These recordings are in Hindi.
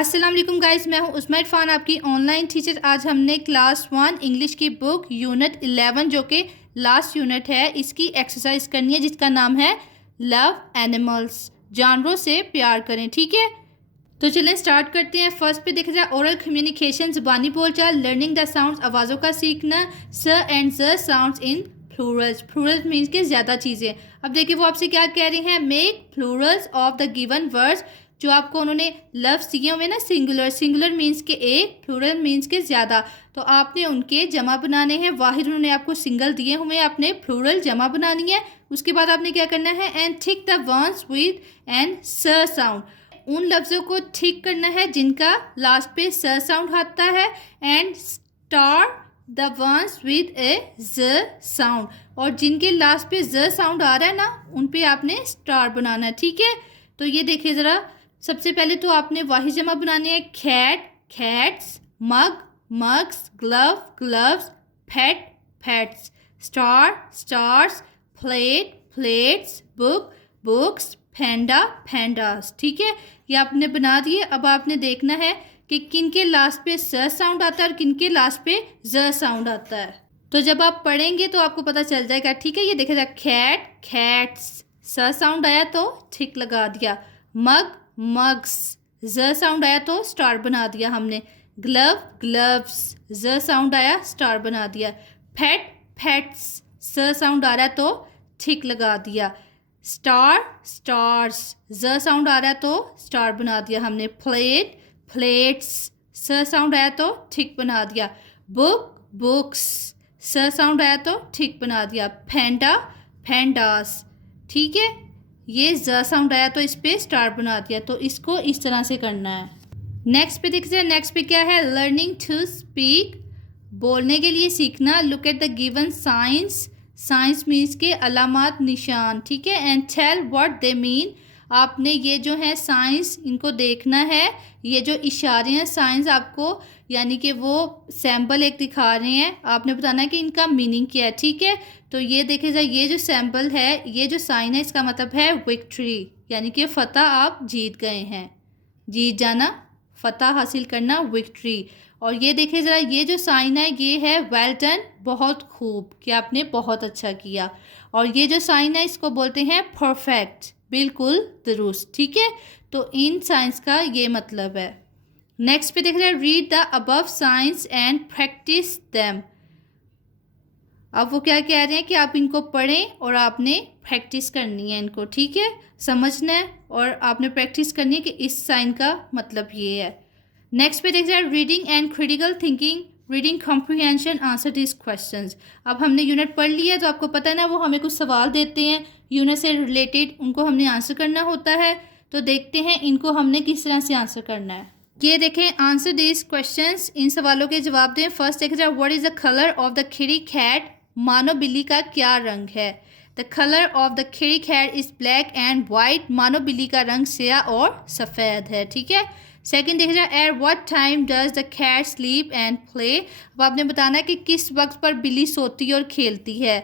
अस्सलाम वालेकुम गाइस, मैं हूं उस्मा इरफान, आपकी ऑनलाइन टीचर। आज हमने क्लास 1 इंग्लिश की बुक यूनिट 11 जो कि लास्ट यूनिट है, इसकी एक्सरसाइज करनी है जिसका नाम है लव एनिमल्स, जानवरों से प्यार करें। ठीक है, तो चलें स्टार्ट करते हैं। फर्स्ट पे देखा जाए ओरल कम्युनिकेशन, ज़ुबानी बोलचाल, लर्निंग द साउंड्स, आवाज़ों का सीखना, स एंड ज साउंड्स इन प्लूरल्स। प्लूरल्स मीन्स के ज़्यादा चीज़ें। अब देखिए वो आपसे क्या कह रही हैं, make Plurals of the given words. जो आपको उन्होंने लफ्ज़ दिए हुए ना, सिंगुलर, सिंगुलर मीन्स के एक, प्लूरल मीन्स के ज़्यादा, तो आपने उनके जमा बनाने हैं। वाहिद उन्होंने आपको सिंगल दिए हुए हैं, आपने प्लूरल जमा बनानी है। उसके बाद आपने क्या करना है, and thick the ones with and स साउंड, उन लफ्ज़ों को ठीक करना है जिनका लास्ट पे स साउंड आता है, and star the ones with a Z sound, और जिनके लास्ट पे ज साउंड आ रहा है ना, उन पे आपने स्टार बनाना है। ठीक है, तो ये देखिए ज़रा, सबसे पहले तो आपने वाहिद जमा बनानी है, cat cats, mug mugs, glove gloves, fat fats, star stars, plate plates, book books, panda pandas. ठीक है, ये आपने बना दिए। अब आपने देखना है कि किन के लास्ट पे स साउंड आता है और किन के लास्ट पे ज साउंड आता है। तो जब आप पढ़ेंगे तो आपको पता चल जाएगा। ठीक है, ये देखा जाए, कैट कैट्स, स साउंड आया तो ठीक लगा दिया। मग मग्स, ज साउंड आया तो स्टार बना दिया हमने। ग्लव ग्लव्स, ज साउंड आया, स्टार बना दिया। फैट फैट्स, स साउंड आ रहा है तो ठीक लगा दिया। स्टार स्टार्स, ज साउंड आ रहा है तो स्टार बना दिया हमने। प्लेट प्लेट्स, स साउंड आया तो ठीक बना दिया। बुक बुक्स, स साउंड आया तो ठीक बना दिया। पैंडा पैंडास। ठीक है, ये ज साउंड आया तो इस पे स्टार बना दिया। तो इसको इस तरह से करना है। नेक्स्ट पे देखिए, नेक्स्ट पे क्या है, लर्निंग टू स्पीक, बोलने के लिए सीखना। Look at the given signs, signs means के अलामात निशान। ठीक है, and tell what they mean, आपने ये जो है साइंस, इनको देखना है। ये जो इशारे हैं साइंस आपको, यानी कि वो सैम्पल एक दिखा रहे हैं, आपने बताना है कि इनका मीनिंग क्या है। ठीक है, तो ये देखे जाए, ये जो सैम्पल है, ये जो साइन है, इसका मतलब है विक्ट्री, यानी कि फ़तह, आप जीत गए हैं, जीत जाना, फ़तह हासिल करना, विक्ट्री। और ये देखे ज़रा, ये जो साइन है ये है वेल डन, बहुत खूब, कि आपने बहुत अच्छा किया। और ये जो साइन है इसको बोलते हैं परफेक्ट, बिल्कुल दुरुस्त। ठीक है, तो इन साइंस का ये मतलब है। नेक्स्ट पे देख रहे हैं, read the above science and practice them. अब वो क्या कह रहे हैं कि आप इनको पढ़ें और आपने प्रैक्टिस करनी है इनको। ठीक है, समझना है और आपने प्रैक्टिस करनी है कि इस साइन का मतलब ये है। नेक्स्ट पे देख रहे हैं, reading and critical thinking, reading comprehension, answer this questions. अब हमने यूनिट पढ़ लिया तो आपको पता है ना, वो हमें कुछ सवाल देते हैं यूनिट से रिलेटेड, उनको हमने आंसर करना होता है। तो देखते हैं इनको हमने किस तरह से आंसर करना है। ये देखें, आंसर दिस क्वेश्चंस, इन सवालों के जवाब दें। फर्स्ट देख रहे हैं, what is the colour of the kitty cat, मानो बिल्ली का क्या रंग है। The colour of the kitty cat is black and white, मानो बिल्ली का रंग स्याह और सफ़ेद है। ठीक है, सेकंड देख रहा है, at what time does the cat sleep and play. अब आपने बताना है कि किस वक्त पर बिल्ली सोती और खेलती है।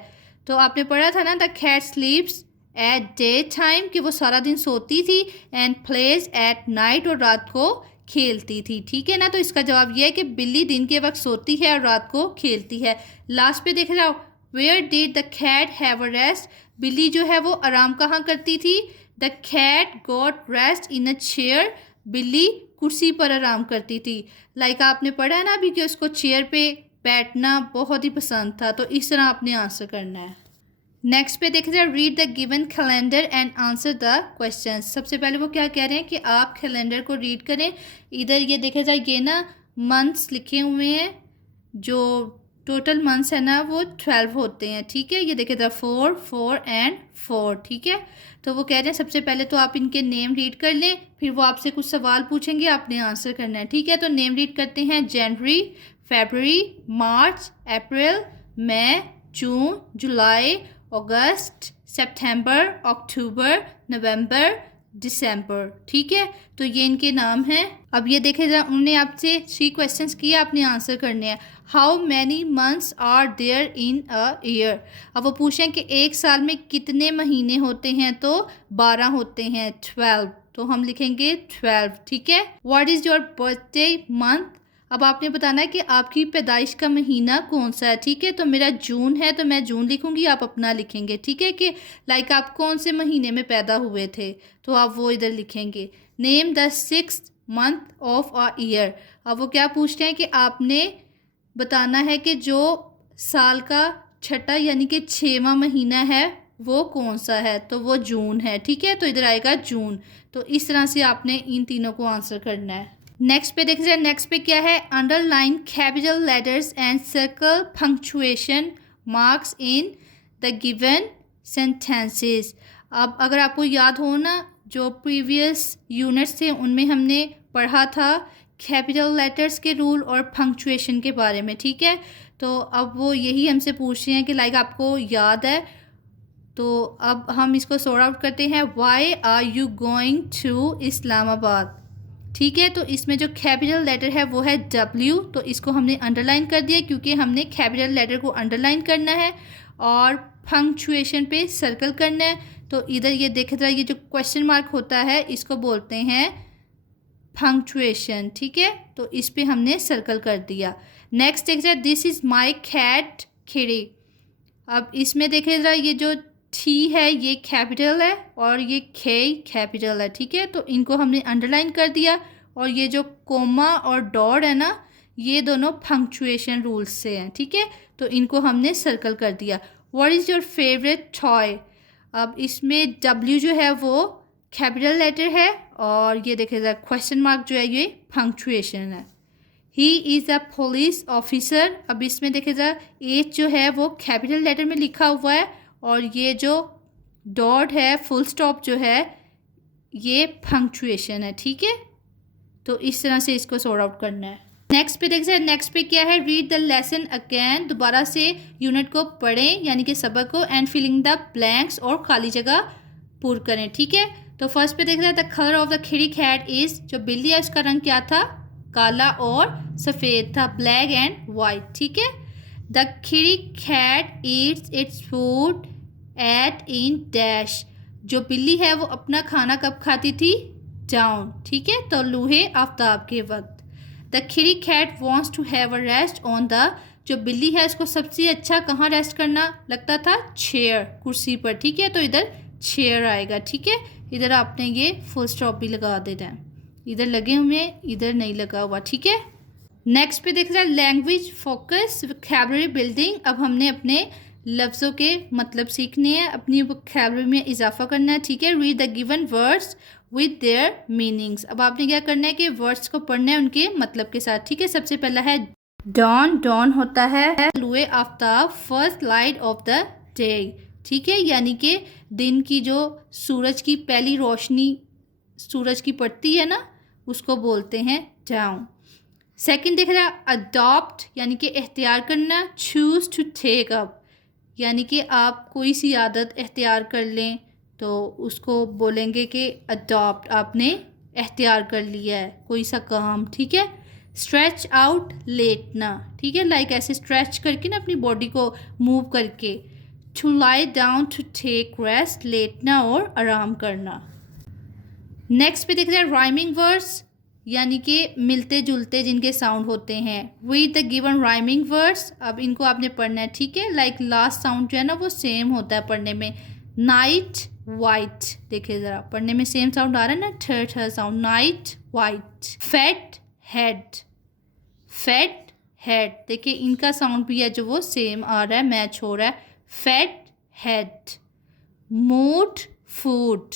तो आपने पढ़ा था ना, the cat sleeps at day time, कि वो सारा दिन सोती थी, एंड प्लेज एट नाइट, और रात को खेलती थी। ठीक है ना, तो इसका जवाब यह है कि बिल्ली दिन के वक्त सोती है और रात को खेलती है। लास्ट पे देख रहा हो, where did the cat have a rest, बिल्ली जो है वो आराम कहाँ करती थी। The cat got rest in a chair, बिल्ली कुर्सी पर आराम करती थी। लाइक आपने पढ़ा है ना अभी कि उसको चेयर पे बैठना बहुत ही पसंद था। तो इस तरह आपने आंसर करना है। नेक्स्ट पे देख रहे हैं, read the given calendar and answer the question. सबसे पहले वो क्या कह रहे हैं कि आप कैलेंडर को रीड करें। इधर ये देखा जाए, ये ना मंथ्स लिखे हुए हैं, जो टोटल मंथ्स है ना वो 12 होते हैं। ठीक है, ये देखे था 4 4 एंड 4। ठीक है, तो वो कह रहे हैं सबसे पहले तो आप इनके नेम रीड कर लें, फिर वो आपसे कुछ सवाल पूछेंगे, आपने आंसर करना है। ठीक है, तो नेम रीड करते हैं, जनवरी, फरवरी, मार्च, अप्रैल, मई, जून, जुलाई, अगस्त, सितंबर, अक्टूबर, नवंबर, दिसंबर। ठीक है, तो ये इनके नाम हैं। अब ये देखे जरा, उन्होंने आपसे 3 क्वेश्चंस किए, आपने आंसर करने हैं। How many months are there in a year. अब वो पूछें कि एक साल में कितने महीने होते हैं, तो 12 होते हैं, 12। तो हम लिखेंगे 12, ठीक है। What is your birthday month, अब आपने बताना है कि आपकी पैदाइश का महीना कौन सा है, ठीक है। तो मेरा जून है तो मैं जून लिखूंगी, आप अपना लिखेंगे, ठीक है, कि लाइक आप कौन से महीने में पैदा हुए थे तो आप वो इधर लिखेंगे। Name the 6th month of a year, अब वो क्या पूछते हैं कि आपने बताना है कि जो साल का छठा यानी कि 6वां महीना है वो कौन सा है, तो वो जून है, ठीक है। तो इधर आएगा जून। तो इस तरह से आपने इन तीनों को आंसर करना है। नेक्स्ट पे देख जाए, नेक्स्ट पे क्या है, underline capital letters and circle punctuation marks in the given sentences. अब अगर आपको याद हो ना, जो प्रीवियस यूनिट्स थे उनमें हमने पढ़ा था कैपिटल लेटर्स के रूल और पंक्चुएशन के बारे में, ठीक है। तो अब वो यही हमसे पूछ रहे हैं कि लाइक आपको याद है, तो अब हम इसको सॉर्ट आउट करते हैं। Why are you going to Islamabad, ठीक है। तो इसमें जो कैपिटल लेटर है वो है W, तो इसको हमने अंडरलाइन कर दिया क्योंकि हमने कैपिटल लेटर को अंडरलाइन करना है और पंक्चुएशन पे सर्कल करना है। तो इधर ये देख रहा है, ये जो क्वेश्चन मार्क होता है इसको बोलते हैं पंक्चुएशन, ठीक है। तो इस पे हमने सर्कल कर दिया। नेक्स्ट देख जाए, दिस इज़ माई कैट खिड़ी। अब इसमें देखे जरा, ये जो टी है ये कैपिटल है और ये के कैपिटल है, ठीक है। तो इनको हमने अंडरलाइन कर दिया और ये जो कोमा और डॉट है ना, ये दोनों पंक्चुएशन रूल्स से हैं, ठीक है। तो इनको हमने सर्कल कर दिया। What is your favourite toy, अब इसमें W जो है वो कैपिटल लेटर है और ये देखिएगा क्वेश्चन मार्क जो है ये पंक्चुएशन है। He is a police officer, अब इसमें देखिएगा H जो है वो कैपिटल लेटर में लिखा हुआ है और ये जो डॉट है फुल स्टॉप जो है ये पंक्चुएशन है, ठीक है। तो इस तरह से इसको सॉर्ट आउट करना है। नेक्स्ट पे देखिए, नेक्स्ट पे क्या है, रीड द लेसन अगेन, दोबारा से यूनिट को पढ़ें यानी कि सबक को, एंड फिलिंग द ब्लैंक्स और खाली जगह पूर करें, ठीक है। तो फर्स्ट पे देख रहे हैं, the colour of the kitty cat is, जो बिल्ली है उसका रंग क्या था, काला और सफ़ेद था, ब्लैक एंड वाइट, ठीक है। The kitty cat eats its food at in dash, जो बिल्ली है वो अपना खाना कब खाती थी, डाउन, ठीक है, तो लूहे आफ्ताब के वक्त। The kitty cat wants to have a rest on the, जो बिल्ली है उसको सबसे अच्छा कहाँ रेस्ट करना लगता था, चेयर, कुर्सी पर, ठीक है। तो इधर चेयर आएगा, ठीक है। इधर आपने ये फुल स्टॉप भी लगा देना है, इधर लगे हुए इधर नहीं लगा हुआ, ठीक है। नेक्स्ट पे देख रहा है लैंग्वेज फोकस वोकैबुलरी बिल्डिंग, अब हमने अपने लफ्ज़ों के मतलब सीखने हैं, अपनी वोकैबुलरी में इजाफा करना है, ठीक है। Read the given words with their meanings, अब आपने क्या करना है कि वर्ड्स को पढ़ना है उनके मतलब के साथ, ठीक है। सबसे पहला है डॉन, डॉन होता है लुए Aftab, first light of the day, ठीक है, यानी कि दिन की जो सूरज की पहली रोशनी सूरज की पड़ती है ना उसको बोलते हैं डाउन। सेकंड देख रहा है अडॉप्ट यानी कि इख्तियार करना, चूज़ टू टेक अप यानी कि आप कोई सी आदत इख्तियार कर लें तो उसको बोलेंगे कि अडॉप्ट, आपने इख्तियार कर लिया है कोई सा काम, ठीक है। स्ट्रेच आउट, लेटना, ठीक है, लाइक ऐसे स्ट्रेच करके ना अपनी बॉडी को मूव करके। To lie down, to take rest, लेटना और आराम करना। नेक्स्ट पे देख रहे हैं राइमिंग वर्ड्स यानी कि मिलते जुलते जिनके साउंड होते हैं। Read the given rhyming words, अब इनको आपने पढ़ना है, ठीक है। लाइक लास्ट साउंड जो है ना वो सेम होता है पढ़ने में। नाइट वाइट, देखिए ज़रा पढ़ने में सेम साउंड आ रहा है ना, ठ sound, night white. Fed head, fed head, देखिए इनका साउंड भी है जो वो सेम आ रहा है, मैच हो रहा है, fed head. Mood food,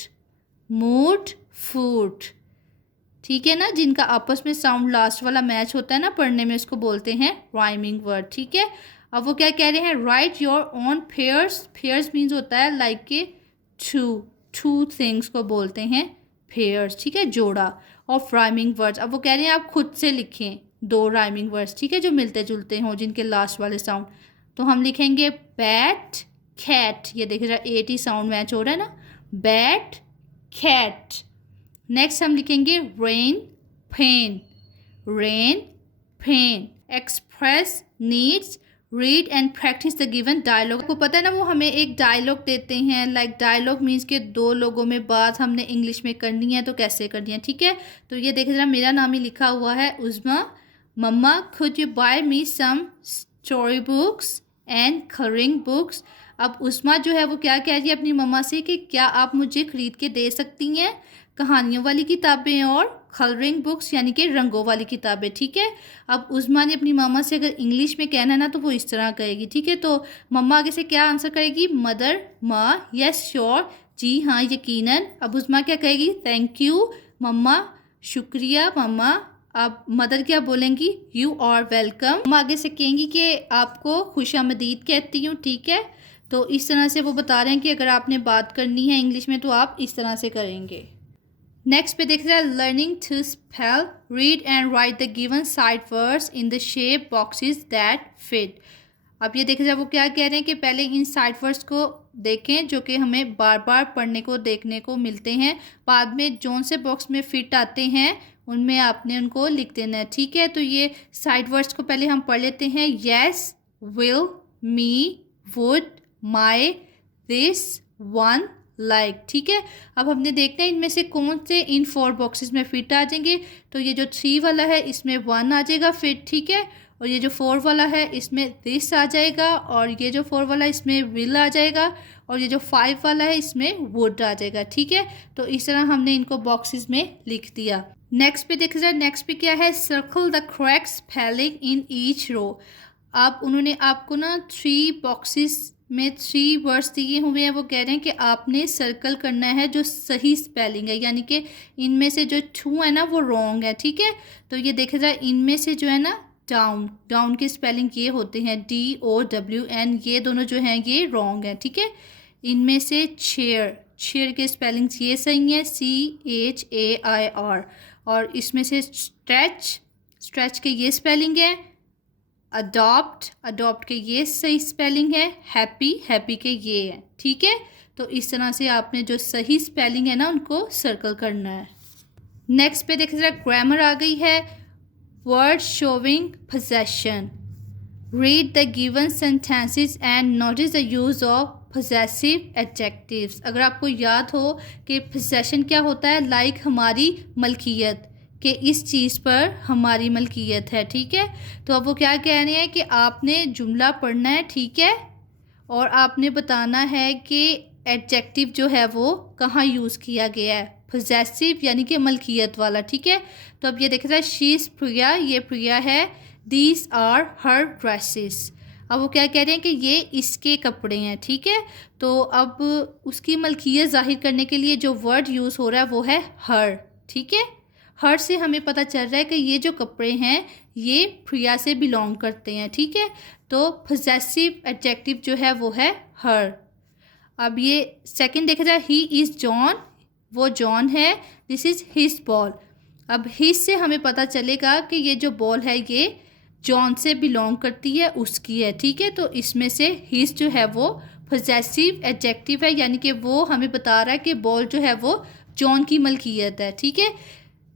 mood food, ठीक है ना, जिनका आपस में साउंड लास्ट वाला मैच होता है ना पढ़ने में उसको बोलते हैं राइमिंग वर्ड, ठीक है। अब वो क्या कह रहे हैं, right your own pairs, pairs means होता है लाइक के टू थिंग्स को बोलते हैं पेयर्स, ठीक है, जोड़ा ऑफ राइमिंग वर्ड्स। अब वो कह रहे हैं आप खुद से लिखें 2 राइमिंग वर्ड्स, ठीक है, जो मिलते जुलते हों जिनके लास्ट वाले साउंड। तो हम लिखेंगे बैट कैट, ये देख रहा है 80 साउंड मैच हो रहा है ना, बैट कैट। नेक्स्ट हम लिखेंगे rain pain, rain pain. Express needs, read and practise the given dialogue. आपको पता है ना वो हमें एक डायलॉग देते हैं, लाइक डायलॉग मीन्स के दो लोगों में बात हमने इंग्लिश में करनी है तो कैसे करनी है, ठीक है। तो ये देखे जरा, मेरा नाम ही लिखा हुआ है उज़मा। मम्मा could you buy me some story books and coloring books। अब उस्मा जो है वो क्या कह रही है अपनी मम्मा से कि क्या आप मुझे ख़रीद के दे सकती हैं कहानियों वाली किताबें और कलरिंग बुक्स यानी कि रंगों वाली किताबें, ठीक है। अब उस्मा ने अपनी मामा से अगर इंग्लिश में कहना है ना तो वो इस तरह कहेगी, ठीक है। तो मम्मा आगे से क्या आंसर करेगी, मदर, माँ, यस श्योर, जी हाँ यकीनन। अब उस्मा क्या कहेगी, थैंक यू मम्मा, शुक्रिया मम्मा। अब मदर क्या बोलेंगी, यू आर वेलकम। मम्मा आगे से कहेंगी कि आपको खुशामदीद कहती हूँ, ठीक है। तो इस तरह से वो बता रहे हैं कि अगर आपने बात करनी है इंग्लिश में तो आप इस तरह से करेंगे। नेक्स्ट पे देख रहे हैं learning to spell, read and write the given sight words in the shape boxes that fit. अब ये देख रहे हैं वो क्या कह रहे हैं कि पहले इन साइड वर्ड्स को देखें जो कि हमें बार बार पढ़ने को देखने को मिलते हैं, बाद में जोन से बॉक्स में फिट आते हैं उनमें आपने उनको लिख देना है, ठीक है। तो ये साइड वर्ड्स को पहले हम पढ़ लेते हैं, yes, will, me, would, my, this, one, like, ठीक है। अब हमने देखना है इनमें से कौन से इन 4 बॉक्सेस में फिट आ जाएंगे। तो ये जो 3 वाला है इसमें 1 आ जाएगा फिट, ठीक है। और ये जो 4 वाला है इसमें दिस आ जाएगा, और ये जो 4 वाला है इसमें विल आ जाएगा, और ये जो 5 वाला है इसमें वुड आ जाएगा, ठीक है। तो इस तरह हमने इनको बॉक्सेस में लिख दिया। नेक्स्ट पे देख जाए, नेक्स्ट पे क्या है, circle the correct spelling in each row. अब उन्होंने आपको ना 3 बॉक्सेस में 3 वर्ड्स दिए हुए हैं, वो कह रहे हैं कि आपने सर्कल करना है जो सही स्पेलिंग है, यानी कि इनमें से जो 2 है ना वो रॉन्ग है, ठीक है। तो ये देखा जाए इनमें से जो है ना डाउन, डाउन के स्पेलिंग ये होते हैं DOWN, ये दोनों जो हैं ये रॉन्ग है, ठीक है। इनमें से चेयर, चेयर के स्पेलिंग्स ये सही है CHAIR, और इसमें से स्ट्रेच, स्ट्रेच के ये स्पेलिंग है। अडॉप्ट, अडॉप्ट के ये सही स्पेलिंग है। हैप्पी, हैप्पी के ये है, ठीक है। तो इस तरह से आपने जो सही स्पेलिंग है ना उनको सर्कल करना है। नेक्स्ट पे देख जरा, ग्रामर आ गई है, word showing possession, read the given sentences and notice the use of possessive adjectives. अगर आपको याद हो कि पोजेशन क्या होता है, लाइक हमारी मलकियत, कि इस चीज़ पर हमारी मलकियत है, ठीक है। तो अब वो क्या कह रहे हैं कि आपने जुमला पढ़ना है, ठीक है, और आपने बताना है कि एडजेक्टिव जो है वो कहाँ यूज़ किया गया है, पोजेसिव यानी कि मलकियत वाला, ठीक है। तो अब ये देखा जाए, शी इज़ प्रिया, ये प्रिया है, दीज आर हर ड्रेसेस। अब वो क्या कह रहे हैं कि ये इसके कपड़े हैं, ठीक है। तो अब उसकी मलकियत ज़ाहिर करने के लिए जो वर्ड यूज़ हो रहा है वो है हर, ठीक है। हर से हमें पता चल रहा है कि ये जो कपड़े हैं ये प्रिया से बिलोंग करते हैं, ठीक है। तो पोजेसिव एडजेक्टिव जो है वो है हर। अब ये सेकंड देखा जाए, ही इज़ जॉन, वो जॉन है, दिस इज़ हिज बॉल। अब हिज से हमें पता चलेगा कि ये जो बॉल है ये जॉन से बिलोंग करती है, उसकी है, ठीक है। तो इसमें से हिज जो है वो पोजेसिव एडजेक्टिव है, यानी कि वो हमें बता रहा है कि बॉल जो है वो जॉन की मलकियत है, ठीक है।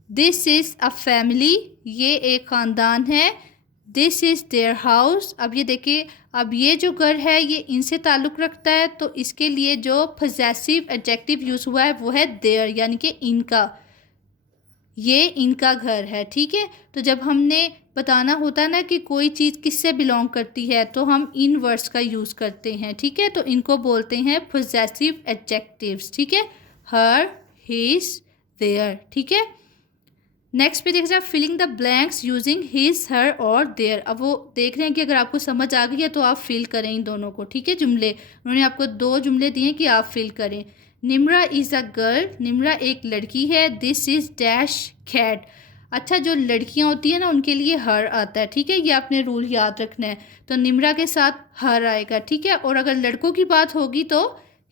दिस इज़ अ फैमिली, ये एक ख़ानदान है, दिस इज़ देयर हाउस। अब ये देखिए, अब ये जो घर है ये इनसे ताल्लुक़ रखता है, तो इसके लिए जो पोजेसिव एडजेक्टिव यूज़ हुआ है वो है देयर, यानी कि इनका, ये इनका घर है, ठीक है। तो जब हमने बताना होता है ना कि कोई चीज़ किससे बिलोंग करती है तो हम इन वर्ड्स का यूज़ करते हैं, ठीक है। तो इनको बोलते हैं पोजेसिव एडजेक्टिव्स, ठीक है, हर, हिज, देयर, ठीक है। नेक्स्ट पे देख रहे हैं, filling the blanks using his, her और देयर। अब वो देख रहे हैं कि अगर आपको समझ आ गई है तो आप फिल करें इन दोनों को, ठीक है। जुमले उन्होंने आपको 2 जुमले दिए कि आप फिल करें। Nimra is a girl, Nimra एक लड़की है, दिस इज़ डैश कैट। अच्छा, जो लड़कियां होती हैं ना उनके लिए हर आता है, ठीक है, ये आपने रूल याद रखना है। तो निम्रा के साथ हर आएगा, ठीक है। और अगर लड़कों की बात होगी तो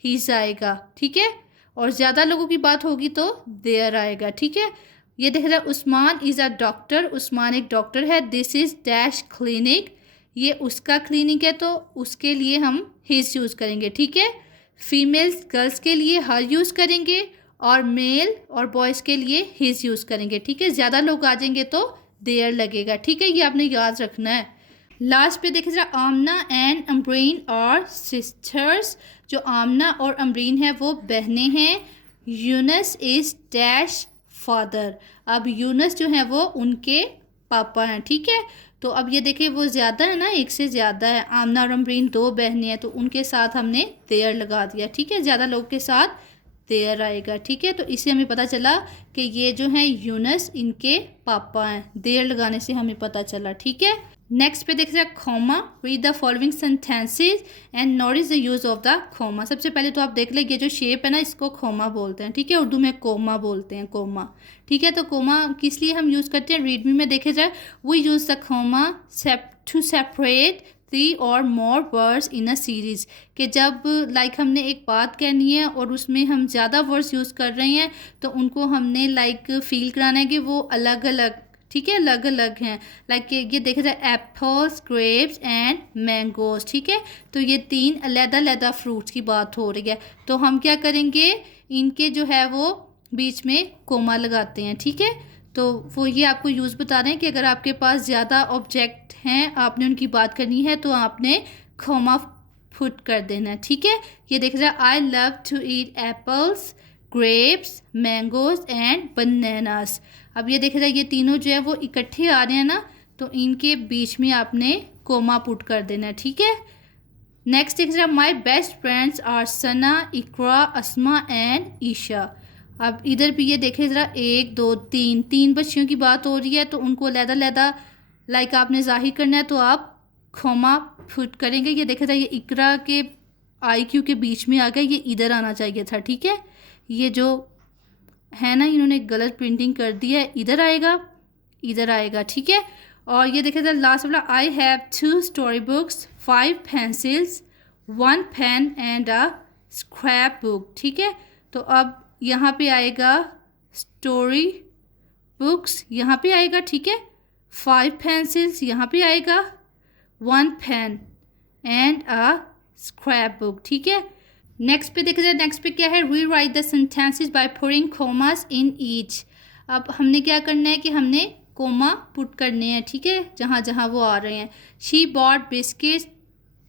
हिज आएगा, ठीक है, और ज़्यादा लोगों की बात होगी तो देयर आएगा, ठीक है। ये देख रहा है, Usman is a doctor, Usman एक डॉक्टर है, दिस इज़ डैश क्लिनिक, ये उसका क्लिनिक है तो उसके लिए हम हिज यूज़ करेंगे, ठीक है। फीमेल्स गर्ल्स के लिए हर यूज़ करेंगे और मेल और बॉयज़ के लिए हिज यूज़ करेंगे, ठीक है। ज़्यादा लोग आ जाएंगे तो देयर लगेगा, ठीक है, ये आपने याद रखना है। लास्ट पे देखिए जरा, आमना एंड अम्ब्रीन और सिस्टर्स। जो आमना और अम्ब्रीन है वो बहनें हैं। Younus is dash father. अब यूनस जो है वो उनके पापा हैं, ठीक है। तो अब ये देखिए वो ज़्यादा है ना, एक से ज़्यादा है। आमना और अम्ब्रीन दो बहनें हैं, तो उनके साथ हमने देयर लगा दिया, ठीक है। ज़्यादा लोग के साथ देयर आएगा, ठीक है। तो इससे हमें पता चला कि ये जो है यूनस इनके पापा हैं। देयर लगाने से हमें पता चला, ठीक है। नेक्स्ट पे देखिए खोमा। Read the following sentences and notice the use of the खोमा। सबसे पहले तो आप देख लें, ये जो शेप है ना इसको खोमा बोलते हैं, ठीक है। उर्दू में कोमा बोलते हैं, कोमा, ठीक है। तो कोमा किस लिए हम यूज़ करते हैं, रीड मी में देखे जाए, वी यूज़ द खोमा टू सेपरेट 3 और more words in a series. कि जब लाइक हमने एक बात कहनी है और उसमें हम ज़्यादा वर्ड्स यूज़ कर रहे हैं, तो उनको हमने लाइक फील कराना है कि वो अलग अलग, ठीक है, अलग अलग हैं। लाइक ये देखा जाए, एप्पल्स, ग्रेप्स एंड मैंगोज, ठीक है। तो ये 3 अलग-अलग फ्रूट्स की बात हो रही है। तो हम क्या करेंगे, इनके जो है वो बीच में कोमा लगाते हैं, ठीक है। तो वो ये आपको यूज़ बता रहे हैं कि अगर आपके पास ज़्यादा ऑब्जेक्ट हैं, आपने उनकी बात करनी है, तो आपने कोमा पुट कर देना है, ठीक है। ये देखा जाए, I love to eat apples, grapes, mangoes and bananas. अब ये देखा जाए, ये तीनों जो है वो इकट्ठे आ रहे हैं ना, तो इनके बीच में आपने कोमा पुट कर देना है, ठीक है। नेक्स्ट देखा जाए, my best friends are Sana, Iqra, Asma and Isha. अब इधर भी ये देखे ज़रा, 1 2 3 बच्चियों की बात हो रही है, तो उनको अलग-अलग लाइक आपने जाहिर करना है, तो आप खोमा पुट करेंगे। ये देखा जाए, ये इकरा के IQ के बीच में आ गया, ये इधर आना चाहिए था, ठीक है। ये जो है ना, इन्होंने गलत प्रिंटिंग कर दी है, इधर आएगा, इधर आएगा, ठीक है। और ये देखा जाए लास्ट वाला, I have 2 story books, 5 pencils, 1 pen and a scrapbook, ठीक है। तो अब यहाँ पे आएगा स्टोरी बुक्स, यहाँ पे आएगा, ठीक है। 5 पेंसिल्स यहाँ पे आएगा, 1 pen and a scrapbook, ठीक है। नेक्स्ट पे देखा जाए, नेक्स्ट पे क्या है, rewrite the sentences by putting commas in each. अब हमने क्या करना है कि हमने कोमा पुट करने हैं, ठीक है, जहाँ जहाँ वो आ रहे हैं। She bought biscuits,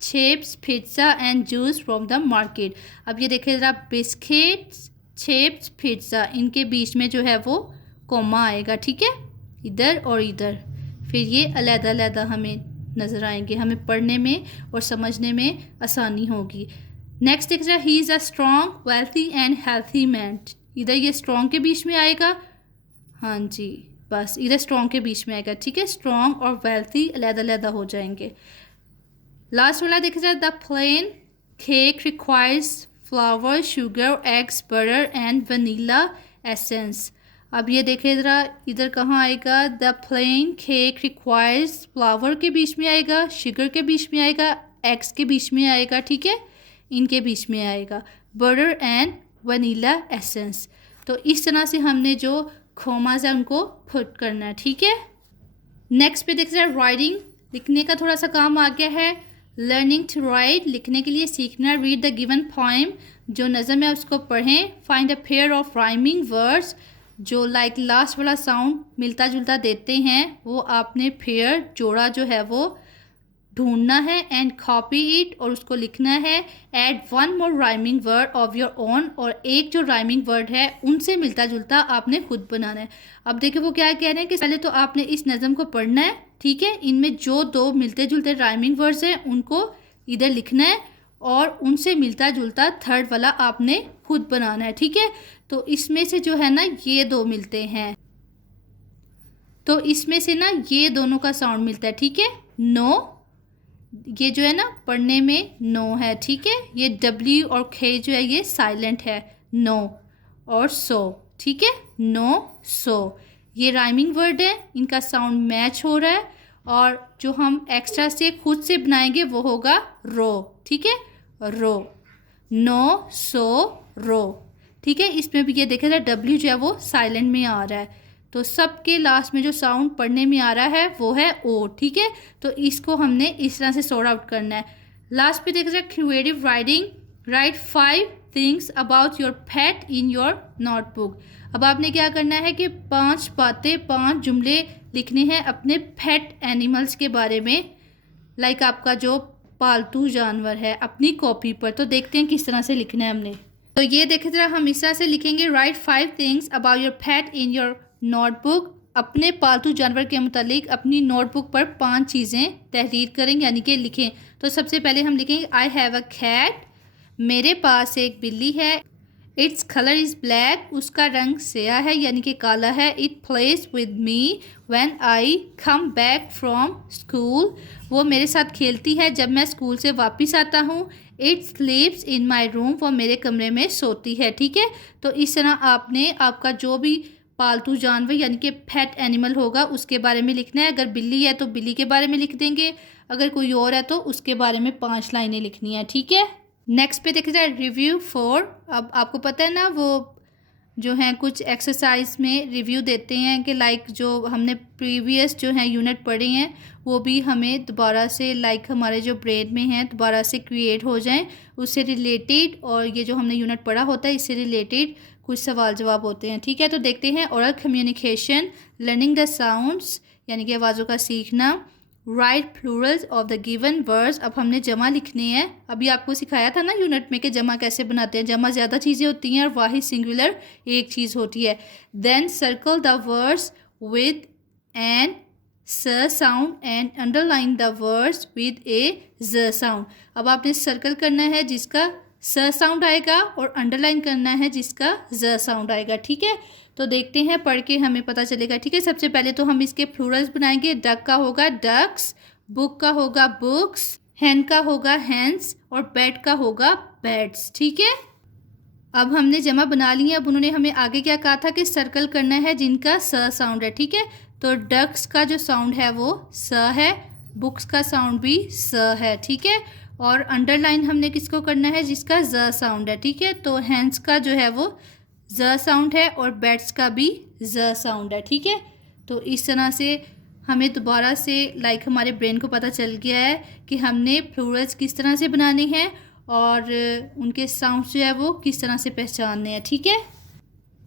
chips, pizza and juice from the market. अब ये देखिए ज़रा, बिस्किट्स, चिप्स, पिज्ज़ा, इनके बीच में जो है वो कोमा आएगा, ठीक है, इधर और इधर। फिर ये अलग-अलग हमें नज़र आएंगे, हमें पढ़ने में और समझने में आसानी होगी। नेक्स्ट देख रहा है, he is a strong, wealthy and healthy man. इधर ये स्ट्रॉन्ग के बीच में आएगा, हाँ जी, बस इधर स्ट्रॉन्ग के बीच में आएगा, ठीक है। स्ट्रॉन्ग और वेल्थी अलग-अलग हो जाएंगे। लास्ट वाला देख रहा है, the plain cake requires flower, sugar, eggs, butter and vanilla essence. अब ये देखे ज़रा, इधर कहाँ आएगा, the plain cake requires, flower के बीच में आएगा, शुगर के बीच में आएगा, एग्स के बीच में आएगा, ठीक है, इनके बीच में आएगा, बटर एंड वनीला एसेंस। तो इस तरह से हमने जो खोमास है उनको पुट करना है, ठीक है। नेक्स्ट पे देख रहे हैं, राइटिंग, लिखने का थोड़ा सा काम आ गया है। लर्निंग टू राइट, लिखने के लिए सीखना। रीड द गिवन पोएम, जो नज़म है उसको पढ़ें। Find a pair of rhyming words, जो लाइक लास्ट वाला साउंड मिलता जुलता देते हैं, वो आपने पेयर, जोड़ा जो है वो ढूंढना है। एंड कॉपी इट, और उसको लिखना है। Add 1 more rhyming word of your own, और एक जो राइमिंग वर्ड है उनसे मिलता जुलता आपने खुद बनाना है। अब देखिए वो क्या कह रहे हैं कि पहले तो आपने इस नज़म को पढ़ना है, ठीक है। इनमें जो 2 मिलते जुलते राइमिंग वर्ड्स हैं उनको इधर लिखना है, और उनसे मिलता जुलता थर्ड वाला आपने खुद बनाना है, ठीक है। तो इसमें से जो है ना, ये 2 मिलते हैं, तो इसमें से ना ये दोनों का साउंड मिलता है, ठीक है। नो, ये जो है ना पढ़ने में नो है, ठीक है। ये W और K जो है ये साइलेंट है, नो और सो, ठीक है, नो सो। ये राइमिंग वर्ड है, इनका साउंड मैच हो रहा है, और जो हम एक्स्ट्रा से खुद से बनाएंगे वो होगा रो, ठीक है, रो, नो सो रो, ठीक है। इसमें भी ये देखा जाए, W जो है वो साइलेंट में आ रहा है, तो सबके लास्ट में जो साउंड पढ़ने में आ रहा है वो है ओ, ठीक है। तो इसको हमने इस तरह से सॉर्ट आउट करना है। लास्ट पे देखा जाए, creative writing, right 5 things about your pet in your notebook. अब आपने क्या करना है कि 5 बातें, 5 जुमले लिखने हैं अपने पेट एनिमल्स के बारे में, लाइक आपका जो पालतू जानवर है अपनी कॉपी पर। तो देखते हैं किस तरह से लिखना है हमने। तो ये देखें जरा, हम इस तरह से लिखेंगे, right 5 things about your pet in your notebook. अपने पालतू जानवर के मुतालिक अपनी नोटबुक पर 5 चीज़ें तहरीर करें यानी कि लिखें। तो सबसे पहले हम लिखेंगे आई हैव अ कैट, मेरे पास एक बिल्ली है। इट्स कलर इज़ ब्लैक, उसका रंग स्याह है यानी कि काला है। It plays with me when I come back from school, वो मेरे साथ खेलती है जब मैं स्कूल से वापस आता हूँ। इट स्लीप्स इन माई रूम, वो मेरे कमरे में सोती है। ठीक है, तो इस तरह आपने आपका जो भी पालतू जानवर यानी कि पेट एनिमल होगा उसके बारे में लिखना है। अगर बिल्ली है तो बिल्ली के बारे में लिख देंगे, अगर कोई और है तो उसके बारे में 5 लाइनें लिखनी है। ठीक है, नेक्स्ट पे देखा जाए रिव्यू 4। अब आपको पता है ना, वो जो हैं कुछ एक्सरसाइज में रिव्यू देते हैं कि लाइक जो हमने प्रीवियस जो हैं यूनिट पढ़े हैं वो भी हमें दोबारा से लाइक हमारे जो ब्रेन में हैं दोबारा से क्रिएट हो जाएं उससे रिलेटेड, और ये जो हमने यूनिट पढ़ा होता है इससे रिलेटेड कुछ सवाल जवाब होते हैं। ठीक है, तो देखते हैं। Oral communication, learning the sounds यानी कि आवाज़ों का सीखना, right Plurals of the given words. अब हमने जमा लिखनी है। अभी आपको सिखाया था ना यूनिट में कि जमा कैसे बनाते हैं। जमा ज़्यादा चीज़ें होती हैं और वाहिद सिंगुलर एक चीज़ होती है। Then circle the words with an S sound and underline the words with a Z sound. अब आपने सर्कल करना है जिसका स साउंड आएगा और अंडरलाइन करना है जिसका ज साउंड आएगा। ठीक है, तो देखते हैं, पढ़ के हमें पता चलेगा। ठीक है, सबसे पहले तो हम इसके प्लूरल्स बनाएंगे। डक का होगा डक्स, बुक का होगा बुक्स, हैन का होगा हैंड्स और बैट का होगा बैट्स। ठीक है, अब हमने जमा बना ली है। अब उन्होंने हमें आगे क्या कहा था कि सर्कल करना है जिनका स साउंड है। ठीक है, तो डक्स का जो साउंड है वो स है, बुक्स का साउंड भी स है। ठीक है, और अंडरलाइन हमने किसको करना है जिसका ज साउंड है। ठीक है, तो हैंड्स का जो है वो ज साउंड है और बैट्स का भी ज साउंड है। ठीक है, तो इस तरह से हमें दोबारा से लाइक हमारे ब्रेन को पता चल गया है कि हमने प्लूरल्स किस तरह से बनाने हैं और उनके साउंड्स जो है वो किस तरह से पहचानने हैं। ठीक है,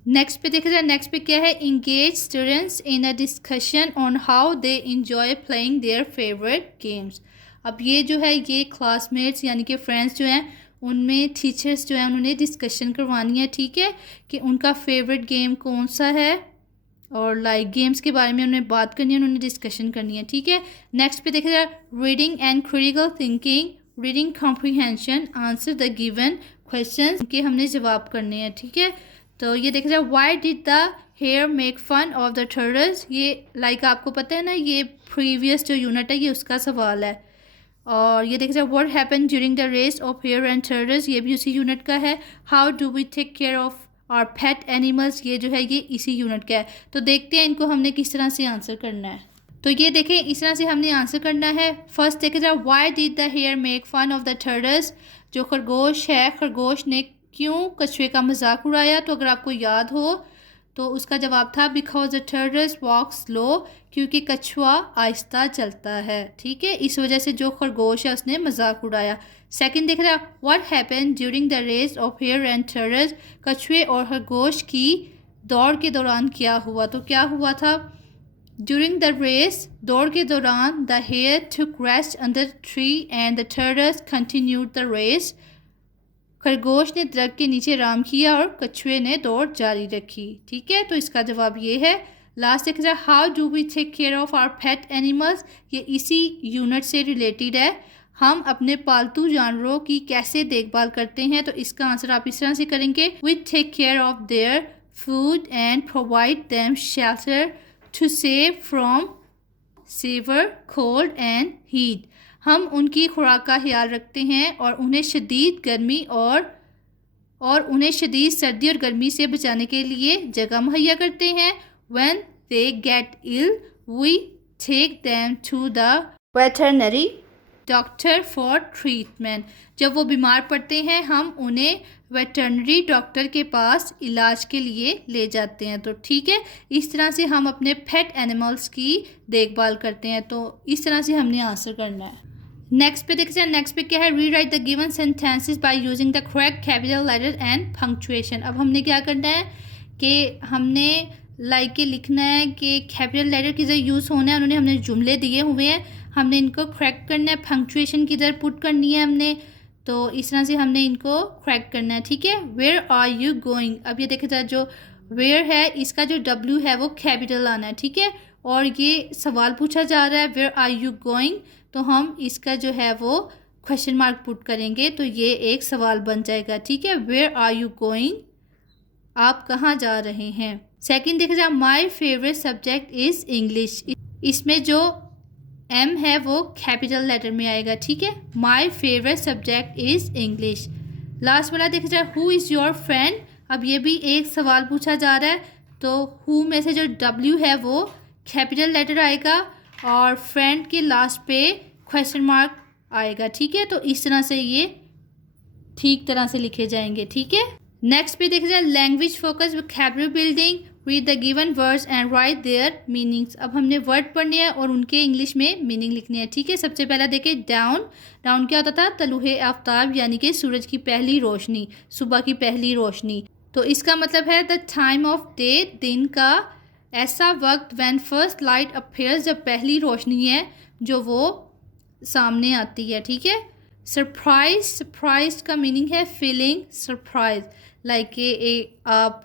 नेक्स्ट पे देखा जाए। नेक्स्ट पे क्या है, engage students in a discussion on how they enjoy playing their favourite games. अब ये जो है ये क्लासमेट्स यानी कि फ्रेंड्स जो हैं उनमें टीचर्स जो हैं उन्होंने डिस्कशन करवानी है। ठीक है, कि उनका फेवरेट गेम कौन सा है और लाइक गेम्स के बारे में उन्हें बात करनी है, उन्होंने डिस्कशन करनी है। ठीक है, नेक्स्ट पे देखा जाए reading and critical thinking, reading comprehension, answer the given question के हमने जवाब करने हैं। ठीक है, तो ये देखा जाए why did the hare make fun of the turtles. ये लाइक आपको पता है ना, ये प्रीवियस जो यूनिट है ये उसका सवाल है। और ये देखा जाए what happen during the race of hare and turtles, ये भी उसी यूनिट का है। How do we take care of our pet animals, ये जो है ये इसी यूनिट का है। तो देखते हैं इनको हमने किस तरह से आंसर करना है। तो ये देखें, इस तरह से हमने आंसर करना है। फर्स्ट देखा जाए why did the hare make fun of the turtles, जो खरगोश है खरगोश ने क्यों कछुए का मजाक उड़ाया। तो अगर आपको याद हो तो उसका जवाब था because the turtles walk slow, क्योंकि कछुआ आहिस्ता चलता है। ठीक है, इस वजह से जो खरगोश है उसने मजाक उड़ाया। सेकंड देख रहा है what happen during the race of hare and turtles, कछुए और खरगोश की दौड़ के दौरान क्या हुआ। तो क्या हुआ था, ड्यूरिंग द रेस, दौड़ के दौरान, the hare took rest under tree and the turtles continued the race, खरगोश ने दरख्त के नीचे आराम किया और कछुए ने दौड़ जारी रखी। ठीक है, तो इसका जवाब ये है। लास्ट देख रहा है how do we take care of our pet animals, ये इसी यूनिट से रिलेटेड है। हम अपने पालतू जानवरों की कैसे देखभाल करते हैं। तो इसका आंसर आप इस तरह से करेंगे, we take care of their food and provide them shelter to save from severe cold and heat. हम उनकी खुराक का ख्याल रखते हैं और उन्हें शदीद गर्मी और उन्हें शदीद सर्दी और गर्मी से बचाने के लिए जगह मुहैया करते हैं। When they get ill we take them to the veterinary doctor for treatment. जब वो बीमार पड़ते हैं हम उन्हें वेटरनरी डॉक्टर के पास इलाज के लिए ले जाते हैं। तो ठीक है, इस तरह से हम अपने पेट एनिमल्स की देखभाल करते हैं। तो इस तरह से हमने आंसर करना है। नेक्स्ट पे देखते हैं। नेक्स्ट पे क्या है, rewrite the given sentences by using the correct capital letter and punctuation. अब हमने क्या करना है कि हमने लाइक के लिखना है कि कैपिटल लेटर किधर यूज़ होना है। उन्होंने हमने जुमले दिए हुए हैं, हमने इनको करेक्ट करना है, पंक्चुएशन किधर पुट करनी है हमने, तो इस तरह से हमने इनको करेक्ट करना है, ठीक है। वेयर आर यू गोइंग, अब ये देखिए जो वेयर है इसका जो डब्ल्यू है वो कैपिटल आना है, ठीक है। और ये सवाल पूछा जा रहा है वेयर आर यू गोइंग, तो हम इसका जो है वो क्वेश्चन मार्क पुट करेंगे, तो ये एक सवाल बन जाएगा, ठीक है। वेयर आर यू गोइंग, आप कहाँ जा रहे हैं। सेकंड देखा जाए, my favourite subject is English, इसमें जो एम है वो कैपिटल लेटर में आएगा, ठीक है। My favourite subject is English. Last वाला देखा जाए, हु इज़ योर फ्रेंड, अब ये भी एक सवाल पूछा जा रहा है, तो हु में से जो डब्ल्यू है वो कैपिटल लेटर आएगा और फ्रेंड के लास्ट पे क्वेश्चन मार्क आएगा, ठीक है। तो इस तरह से ये ठीक तरह से लिखे जाएंगे, ठीक है। नेक्स्ट पे देखा जाए, language focus vocabulary building, read the given words and right there meanings. अब हमने वर्ड पढ़ने हैं और उनके इंग्लिश में मीनिंग लिखनी है, ठीक है। सबसे पहला देखें डाउन, डाउन क्या होता था, तलुहे आफ्ताब यानी कि सूरज की पहली रोशनी, सुबह की पहली रोशनी। तो इसका मतलब है द टाइम ऑफ डे, दिन का ऐसा वक्त, व्हेन फर्स्ट लाइट अपीयर्स, जब पहली रोशनी है जो वो सामने आती है, ठीक है। सरप्राइज, सरप्राइज का मीनिंग है फीलिंग सरप्राइज, लाइक आप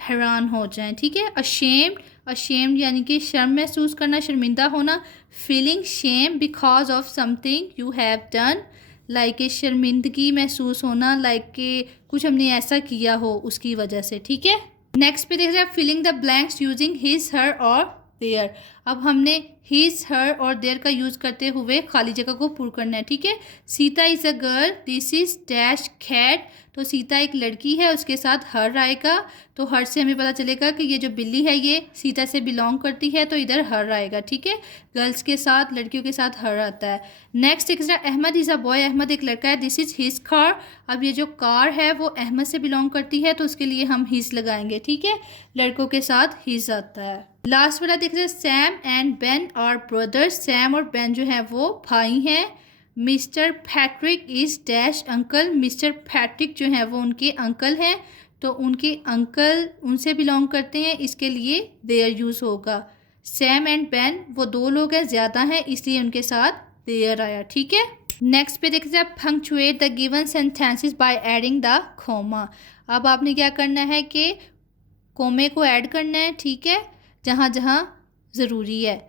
हैरान हो जाएं, ठीक है। अशेम्ड, अशेम्ड यानी कि शर्म महसूस करना, शर्मिंदा होना। Feeling shame because of something you have done, like शर्मिंदगी महसूस होना, लाइक कुछ हमने ऐसा किया हो उसकी वजह से, ठीक है। नेक्स्ट पे देखा जाए, filling the blanks using his her और देयर। अब हमने हिज हर और देयर का यूज़ करते हुए खाली जगह को पूर्ण करना है, ठीक है। Sita is a girl, this is dash cat, तो सीता एक लड़की है, उसके साथ हर आएगा, तो हर से हमें पता चलेगा कि ये जो बिल्ली है ये सीता से बिलोंग करती है, तो इधर हर आएगा, ठीक है। गर्ल्स के साथ, लड़कियों के साथ हर आता है। नेक्स्ट एक अहमद इज़ अ बॉय, अहमद एक लड़का है, दिस इज़ हिज कार। अब ये जो कार है वो अहमद से बिलोंग करती है, तो उसके लिए हम हिज लगाएंगे, ठीक है। लड़कों के साथ हिज आता है। लास्ट वाला देख रहे हैं, Sam and Ben are brothers, Sam और बेन जो है वो भाई हैं। Mister Patrick is dash uncle, mister Patrick जो है वो उनके अंकल हैं, तो उनके अंकल उनसे बिलोंग करते हैं, इसके लिए देयर यूज़ होगा। सैम एंड बेन वो दो लोग हैं, ज़्यादा हैं, इसलिए उनके साथ देयर आया, ठीक है। नेक्स्ट पे देखते हैं, punctuate the given sentences by adding the comma. अब आपने क्या करना है कि कोमे को ऐड करना है, ठीक है, जहाँ जहाँ ज़रूरी है।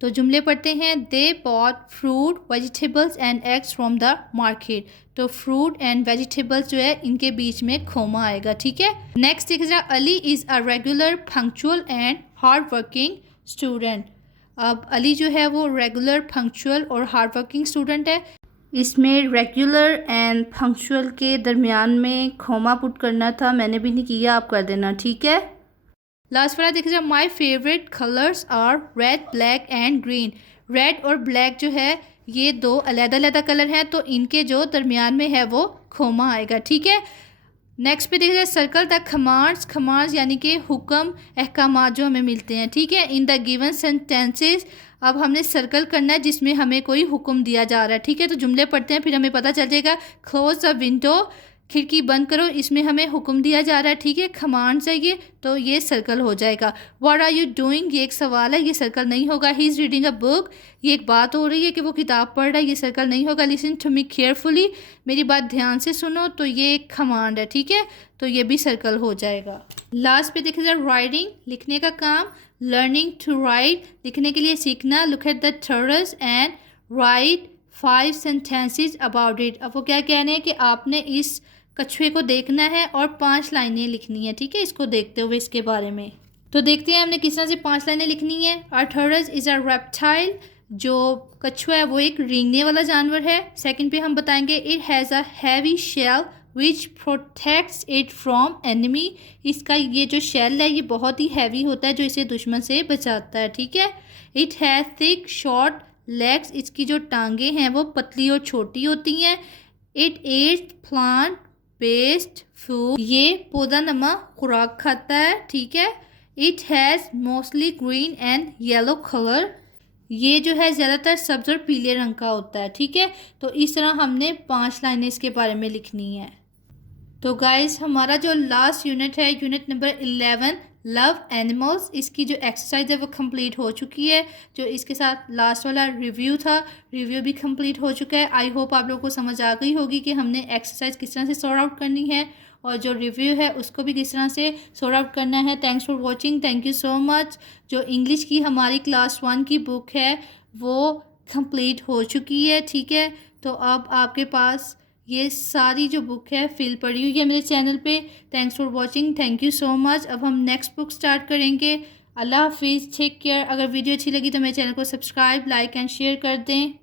तो जुमले पढ़ते हैं, they bought fruit vegetables and eggs from the market, तो फ्रूट एंड वेजिटेबल्स जो है इनके बीच में खोमा आएगा, ठीक है। नेक्स्ट देखिए जरा, Ali is a regular punctual and hard working student. अब अली जो है वो रेगुलर पंक्चुअल और हार्ड वर्किंग स्टूडेंट है, इसमें रेगुलर एंड पंक्चुअल के दरमियान में खोमा पुट करना था, मैंने भी नहीं किया, आप कर देना, ठीक है। लास्ट वाला देखिए, my favourite colours are red black and green. Red और ब्लैक जो है ये दो अलग-अलग कलर हैं, तो इनके जो दरमियान में है वो खोमा आएगा, ठीक है। नेक्स्ट पे देखिए, सर्कल द कमांड्स, कमांड्स यानी कि हुक्म अहकामात जो हमें मिलते हैं, ठीक है, इन द गिवन सेंटेंसेस। अब हमने सर्कल करना है जिसमें हमें कोई हुक्म दिया जा रहा है, ठीक है। तो जुमले पढ़ते हैं फिर हमें पता चल जाएगा। क्लोज द विंडो, खिड़की बंद करो, इसमें हमें हुक्म दिया जा रहा है, ठीक है, कमांड चाहिए, तो ये सर्कल हो जाएगा। व्हाट आर यू डूइंग, ये एक सवाल है, ये सर्कल नहीं होगा। He is reading a book, ये एक बात हो रही है कि वो किताब पढ़ रहा है, ये सर्कल नहीं होगा। लिसन टू मी केयरफुली, मेरी बात ध्यान से सुनो, तो ये एक कमांड है, ठीक है, तो ये भी सर्कल हो जाएगा। लास्ट पे देखिए जरा, राइटिंग लिखने का काम, लर्निंग टू राइट लिखने के लिए सीखना। Look at the turtles and right 5 sentences about it. अब वो क्या कहने हैं कि आपने इस कछुए को देखना है और 5 लाइनें लिखनी है, ठीक है, इसको देखते हुए इसके बारे में। तो देखते हैं हमने किस तरह से 5 लाइनें लिखनी है। Our turtles is a reptile, जो कछुआ है वो एक रेंगने वाला जानवर है। सेकंड पे हम बताएंगे, it has a heavy shell which protects it from enemy. इसका ये जो शेल है ये बहुत ही हैवी होता है जो इसे दुश्मन से बचाता है, ठीक है। It has thick short legs, इसकी जो टांगे हैं वो पतली और छोटी होती हैं। It eats plant based food, ये पौधा नमा खुराक खाता है, ठीक है। It has mostly green and yellow colour, ये जो है ज़्यादातर सब्ज और पीले रंग का होता है, ठीक है। तो इस तरह हमने 5 लाइनें इसके बारे में लिखनी है। तो गाइस हमारा जो लास्ट यूनिट है, यूनिट नंबर 11 लव एनिमल्स। इसकी जो एक्सरसाइज है वो कंप्लीट हो चुकी है। जो इसके साथ लास्ट वाला रिव्यू था, रिव्यू भी कंप्लीट हो चुका है। आई होप आप लोगों को समझ आ गई होगी कि हमने एक्सरसाइज किस तरह से सॉर्ट आउट करनी है और जो रिव्यू है उसको भी किस तरह से सॉर्ट आउट करना है। Thanks for watching, thank you so much. जो इंग्लिश की हमारी क्लास 1 की बुक है वो कंप्लीट हो चुकी है, ठीक है। तो अब आपके पास ये सारी जो बुक है फिल पड़ी हुई है मेरे चैनल पे। Thanks for watching, thank you so much. अब हम नेक्स्ट बुक स्टार्ट करेंगे। अल्लाह हाफिज़, टेक केयर। अगर वीडियो अच्छी लगी तो मेरे चैनल को सब्सक्राइब, लाइक एंड शेयर कर दें।